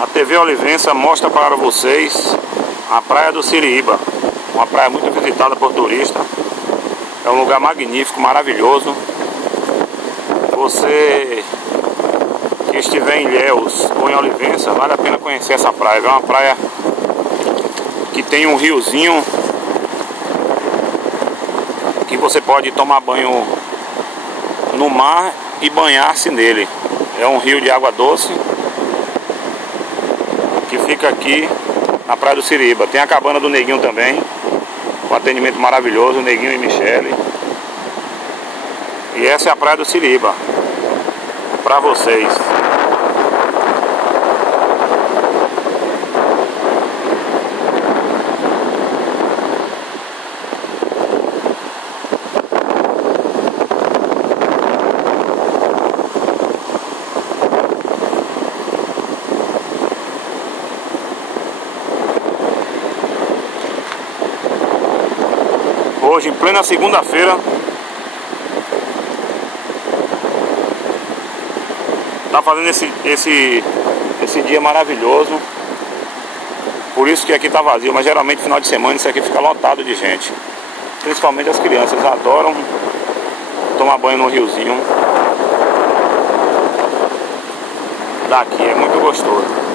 A TV Olivença mostra para vocês a Praia do Siriíba, uma praia muito visitada por turistas. É um lugar magnífico, maravilhoso. Você que estiver em Ilhéus ou em Olivença, vale a pena conhecer essa praia. É uma praia que tem um riozinho que você pode tomar banho no mar e banhar-se nele. É um rio de água doce que fica aqui na Praia do Siriíba. Tem a cabana do Neguinho também, com atendimento maravilhoso, Neguinho e Michele. E essa é a Praia do Siriíba para vocês. Hoje, em plena segunda-feira, tá fazendo esse dia maravilhoso. Por isso que aqui tá vazio, mas geralmente final de semana isso aqui fica lotado de gente. Principalmente as crianças adoram tomar banho no riozinho daqui, é muito gostoso.